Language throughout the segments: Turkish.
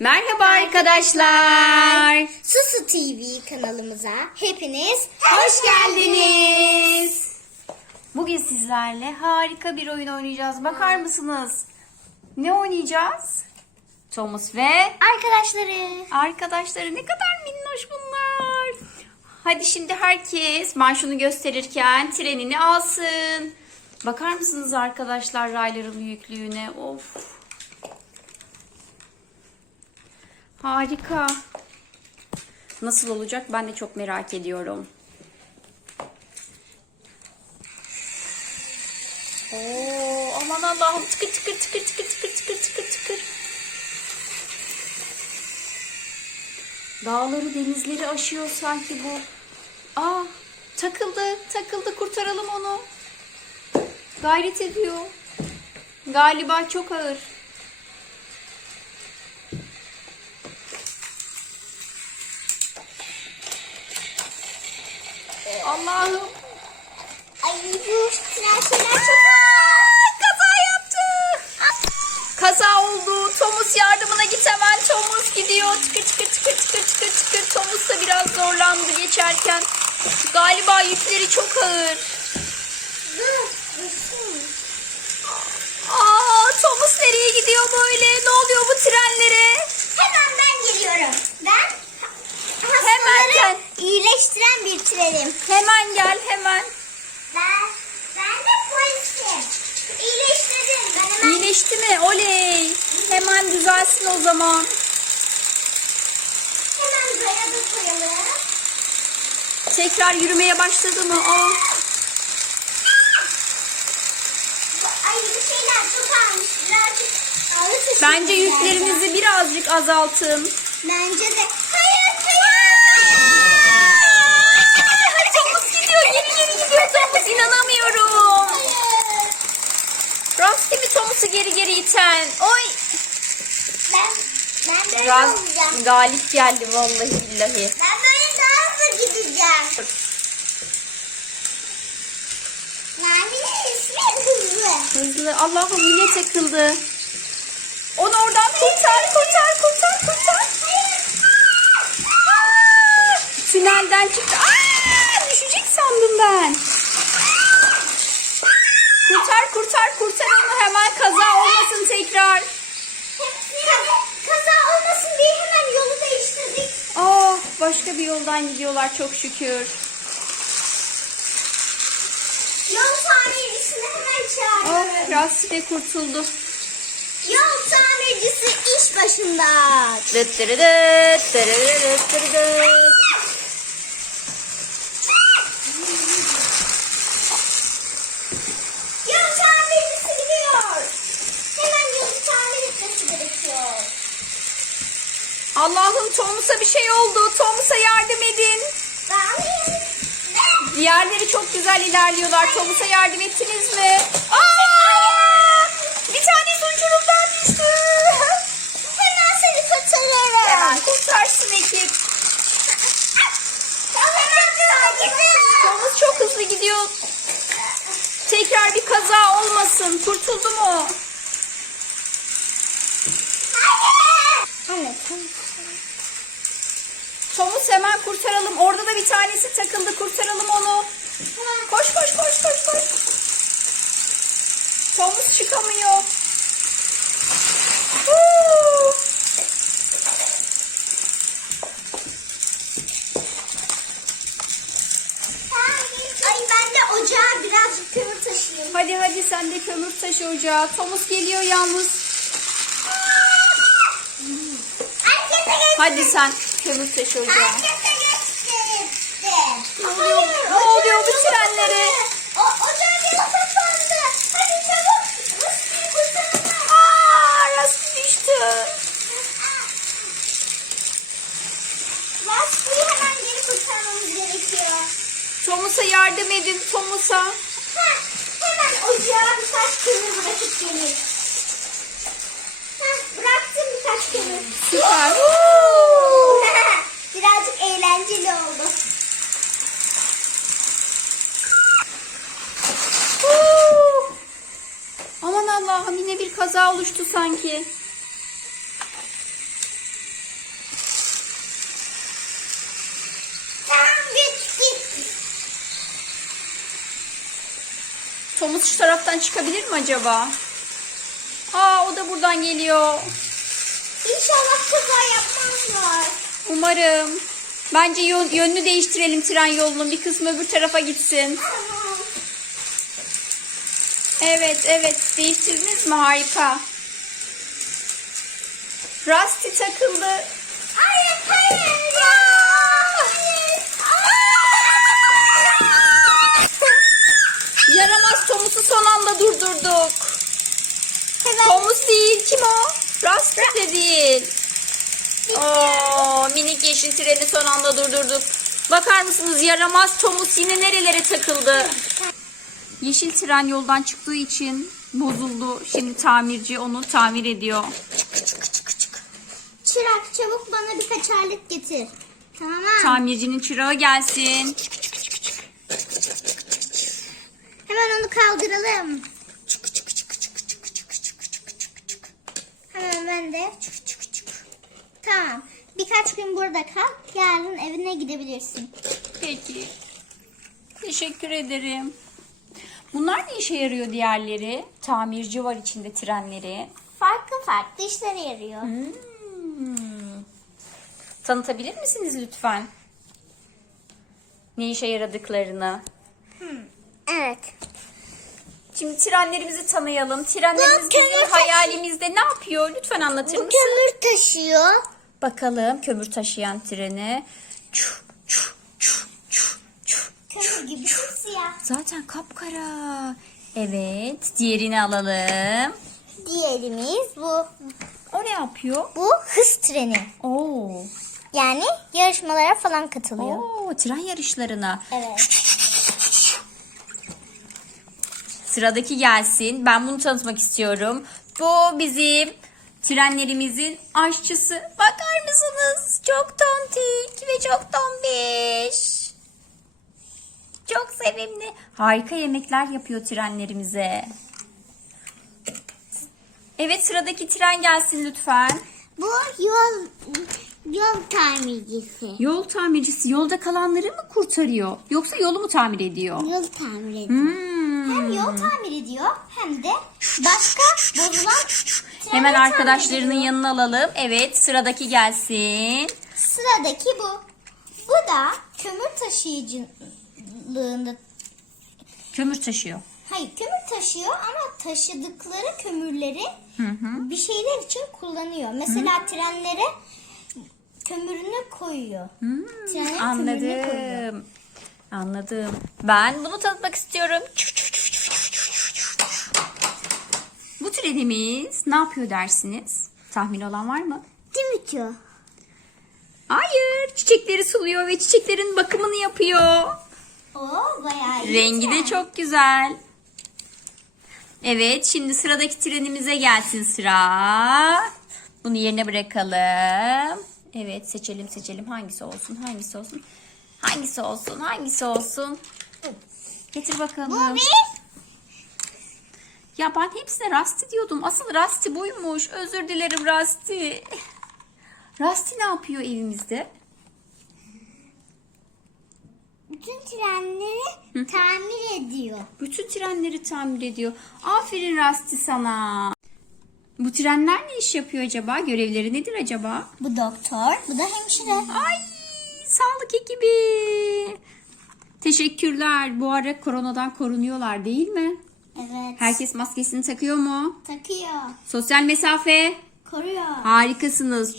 Merhaba arkadaşlar. Susu TV kanalımıza hepiniz Hoş geldiniz. Bugün sizlerle harika bir oyun oynayacağız. Bakar mısınız? Ne oynayacağız? Thomas ve arkadaşları. arkadaşları ne kadar minnoş bunlar. Hadi şimdi herkes ben şunu gösterirken trenini alsın. Bakar mısınız arkadaşlar rayların büyüklüğüne? Of. Harika. Nasıl olacak ben de çok merak ediyorum. Oo, aman Allah'ım tıkır tıkır tıkır tıkır tıkır tıkır tıkır tıkır. Dağları denizleri aşıyor sanki bu. Aa takıldı takıldı kurtaralım onu. Gayret ediyor. Galiba çok ağır. Allah'ım. Ay bu tren şeyler çok Kaza yaptı. Kaza oldu. Thomas yardımına git hemen. Thomas gidiyor. Tıkır tıkır tıkır tıkır tıkır tıkır. Thomas da biraz zorlandı geçerken. Galiba yükleri çok ağır. Aa, Thomas nereye gidiyor böyle? Ne oluyor bu trenlere? Hemen ben geliyorum. İyileştiren bir trenim. Hemen gel hemen. Ben, ben de polisim. İyileştirdim. Ben hemen İyileşti mi? Oley. Hemen düzelsin o zaman. hemen boyadı koyalım. Tekrar yürümeye başladı mı? Aa, Ay bu şeyler çok ağırmış. Birazcık ağır taşıyın. bence yüklerinizi birazcık azaltın. Bence de. Hayır hayır. Thomas gidiyor. Geri geri gidiyor Thomas. İnanamıyorum. Hayır. Thomas'ı geri geri iten? Oy. Ben, ben böyle Raz olacağım. galip geldi vallahi billahi. Ben böyle daha hızlı gideceğim. Nani'nin ismi hızlı. Hızlı. Allah'ım yine takıldı. Onu oradan kurtar, kurtar, kurtar. başka bir yoldan gidiyorlar çok şükür. Yol tamircisini hemen çağırıyorum. Oh, Rastide kurtuldu. Yol tamircisi iş başında. Dıt dırı dıt, dırı dıt dırı dıt. Allah'ım Thomas'a bir şey oldu. Thomas'a yardım edin. Diğerleri çok güzel ilerliyorlar. Thomas'a yardım ettiniz mi? Aa! Bir tanesi uçurumdan düştü. Hemen seni kurtarıyorum. Hemen kurtarsın ekip. Thomas çok hızlı gidiyor. Tekrar bir kaza olmasın. Kurtuldu mu? Evet. Thomas hemen kurtaralım. Orada da bir tanesi takıldı. Kurtaralım onu. Koş koş koş koş koş. Thomas çıkamıyor. Huu! Ay ben de ocağa birazcık kömür taşıyayım. Hadi hadi sen de kömür taşı ocağa. Thomas geliyor yalnız. Hadi sen ocağa. Herkese geçti. Ne oluyor? Ne oluyor bu trenlere? O, ocağa bir toplandı. Hadi çabuk. Rıskıyı kurtaralım. Aa, Rusty düştü. Rıskıyı hemen geri kurtarmamız gerekiyor. Thomas'a yardım edin Thomas'a. Ha, hemen ocağa birkaç kömür bırakıp gelin. Ha, bıraktım birkaç kömür. Süper eğlenceli oldu. Aman Allah'ım yine bir kaza oluştu sanki. Thomas şu taraftan çıkabilir mi acaba? Aa o da buradan geliyor. İnşallah kaza yapmazlar. Umarım. Bence yol- yönünü değiştirelim tren yolunun. Bir kısmı öbür tarafa gitsin. Evet evet değiştirdiniz mi? Harika. Rusty takıldı. Hayır hayır ya. Yaramaz Thomas'ı son anda durdurduk. Hemen Thomas değil kim o? Rusty de değil. Oo, yeşil treni son anda durdurduk. Bakar mısınız yaramaz Thomas yine nerelere takıldı? Yeşil tren yoldan çıktığı için bozuldu. Şimdi tamirci onu tamir ediyor. Çırak çabuk bana birkaç alet getir. Tamam. Tamircinin çırağı gelsin. Hemen onu kaldıralım. Hemen ben de. Tamam. Birkaç gün burada kal. Yarın evine gidebilirsin. Peki. Teşekkür ederim. Bunlar ne işe yarıyor diğerleri? Tamirci var içinde trenleri. Farklı farklı işlere yarıyor. Hmm. Tanıtabilir misiniz lütfen? Ne işe yaradıklarını. Evet. Şimdi trenlerimizi tanıyalım. Trenlerimiz bizim kömür taşı- hayalimizde ne yapıyor? Lütfen anlatır Bu mısın? kömür taşıyor. Bakalım kömür taşıyan treni. Çu, çu, çu, çu, çu. Kömür gibi siyah. Zaten kapkara. Evet, diğerini alalım. Diğerimiz bu. O ne yapıyor? Bu hız treni. Oo. Yani yarışmalara falan katılıyor. Oo, tren yarışlarına. Evet. Sıradaki gelsin. Ben bunu tanıtmak istiyorum. Bu bizim trenlerimizin aşçısı. Bakar mısınız? Çok tontik ve çok tombiş. Çok sevimli. Harika yemekler yapıyor trenlerimize. Evet sıradaki tren gelsin lütfen. Bu yol yol tamircisi. Yol tamircisi yolda kalanları mı kurtarıyor? Yoksa yolu mu tamir ediyor? Yol tamir ediyor. Hmm. Hem yol tamir ediyor hem de başka bozulan Hemen arkadaşlarının yanına alalım. Evet sıradaki gelsin. Sıradaki bu. Bu da kömür taşıyıcılığında Kömür taşıyor. hayır kömür taşıyor ama taşıdıkları kömürleri Hı hı. bir şeyler için kullanıyor. Mesela trenlere kömürünü koyuyor. Trenlerin kömürünü koyuyor. Anladım. Anladım. Ben bunu tanıtmak istiyorum. Bu ne yapıyor dersiniz? Tahmin olan var mı? Değil Hayır. Çiçekleri suluyor ve çiçeklerin bakımını yapıyor. Oo bayağı iyi. Rengi de çok güzel. Evet, şimdi sıradaki trenimize gelsin sıra. Bunu yerine bırakalım. Evet, seçelim seçelim. Hangisi olsun? Hangisi olsun? Hangisi olsun? Hangisi olsun? Getir bakalım. Bu bir Ya ben hepsine Rusty diyordum. Asıl Rusty buymuş. Özür dilerim Rusty. Rusty ne yapıyor evimizde? bütün trenleri tamir ediyor. Bütün trenleri tamir ediyor. Aferin Rusty sana. Bu trenler ne iş yapıyor acaba? Görevleri nedir acaba? Bu doktor, bu da hemşire. Ay sağlık ekibi. Teşekkürler. Bu ara koronadan korunuyorlar değil mi? Evet. Herkes maskesini takıyor mu? takıyor, Sosyal mesafe. koruyor. Harikasınız.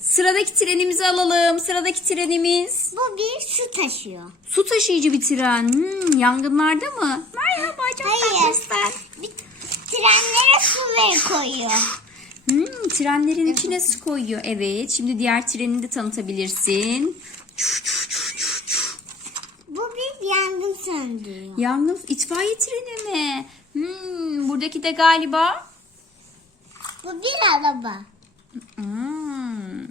Sıradaki trenimizi alalım. Sıradaki trenimiz Bu bir su taşıyor. su taşıyıcı bir tren. Hmm, yangınlarda mı? Merhaba çok Hayır. Bir trenlere su ver koyuyor. Hmm, trenlerin içine su koyuyor. Evet. Şimdi diğer trenini de tanıtabilirsin. Bu bir yangın söndürüyor. Yangın itfaiye treni mi? Hmm, buradaki de galiba Bu bir araba. Hmm.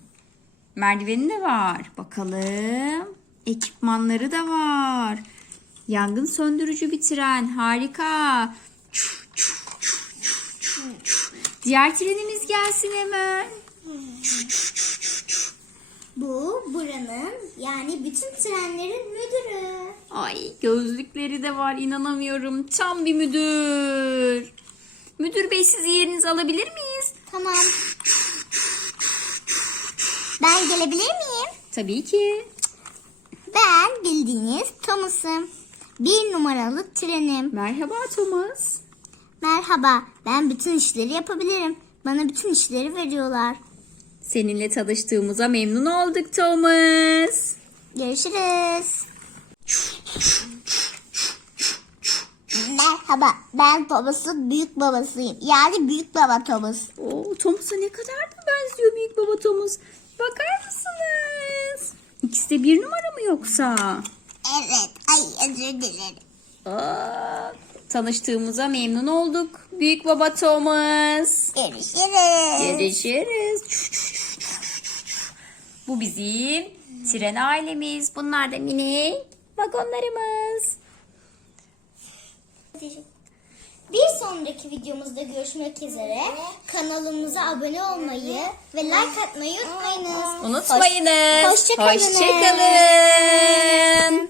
Merdiveni de var. Bakalım. Ekipmanları da var. Yangın söndürücü bir tren. Harika. Diğer trenimiz gelsin hemen. Bu buranın yani bütün trenlerin müdürü. Ay gözlükleri de var inanamıyorum. Tam bir müdür. Müdür bey siz yerinizi alabilir miyiz? Tamam. Ben gelebilir miyim? Tabii ki. Ben bildiğiniz Thomas'ım. Bir numaralı trenim. Merhaba Thomas. Merhaba, ben bütün işleri yapabilirim. Bana bütün işleri veriyorlar. Seninle tanıştığımıza memnun olduk Thomas. Görüşürüz. Merhaba, ben Thomas'ın büyük babasıyım. Yani büyük baba Thomas. Oo, Thomas'a ne kadar da benziyor büyük baba Thomas. Bakar mısınız? İkisi de bir numara mı yoksa? Evet, ay özür dilerim. Aa, tanıştığımıza memnun olduk büyük baba Thomas. Görüşürüz. Görüşürüz. Bu bizim tren ailemiz. Bunlar da mini vagonlarımız. Bir sonraki videomuzda görüşmek üzere. Kanalımıza abone olmayı ve like atmayı unutmayınız. Unutmayınız. Hoş- hoşça kalın. Hoşça kalın.